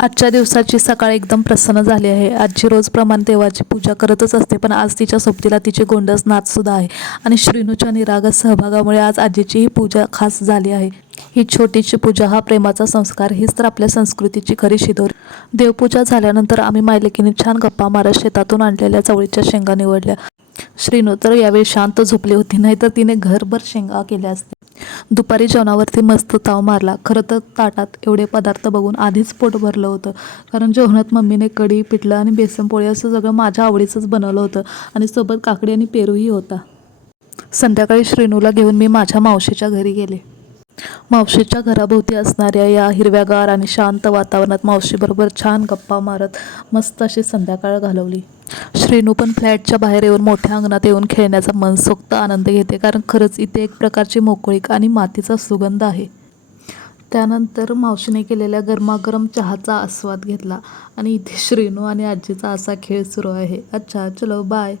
आजच्या दिवसाची सकाळ एकदम प्रसन्न झाली आहे. आजी रोजप्रमाणे देवाची पूजा करतच असते, पण आज तिच्या सोबतीला तिचे गोंडस नाचसुद्धा आहे. आणि श्रीनूच्या निरागस सहभागामुळे आज आजीची ही पूजा खास झाली आहे. ही छोटीशी पूजा हा प्रेमाचा संस्कार, हीच तर आपल्या संस्कृतीची खरी शिदोरी. देवपूजा झाल्यानंतर आम्ही मायलेकीने छान गप्पा मारत शेतातून आणलेल्या चवळीच्या शेंगा निवडल्या. श्रीनू तर यावेळी शांत झोपली होती, नाहीतर तिने घरभर शेंगा केल्या असते. दुपारी जेवणावरती मस्त ताव मारला. खरं तर ताटात एवढे पदार्थ बघून आधीच पोट भरलं होतं, कारण जेवणात मम्मीने कढी, पिठलं आणि बेसनपोळी असं सगळं माझ्या आवडीचंच बनवलं होतं आणि सोबत काकडी आणि पेरूही होता. संध्याकाळी श्रीनूला घेऊन मी माझ्या मावशीच्या घरी गेले. मावशीच्या घराभोवती असणाऱ्या या हिरव्यागार आणि शांत वातावरणात मावशीबरोबर छान गप्पा मारत मस्त अशी संध्याकाळ घालवली. श्रीनू पण फ्लॅटच्या बाहेर येऊन मोठ्या अंगणात येऊन खेळण्याचा मनसोक्त आनंद घेते, कारण खरंच इथे एक प्रकारची मोकळीक आणि मातीचा सुगंध आहे. त्यानंतर मावशीने केलेल्या गरमागरम चहाचा आस्वाद घेतला आणि इथे श्रीनू आणि आजीचा असा खेळ सुरू आहे. अच्छा, चलो बाय.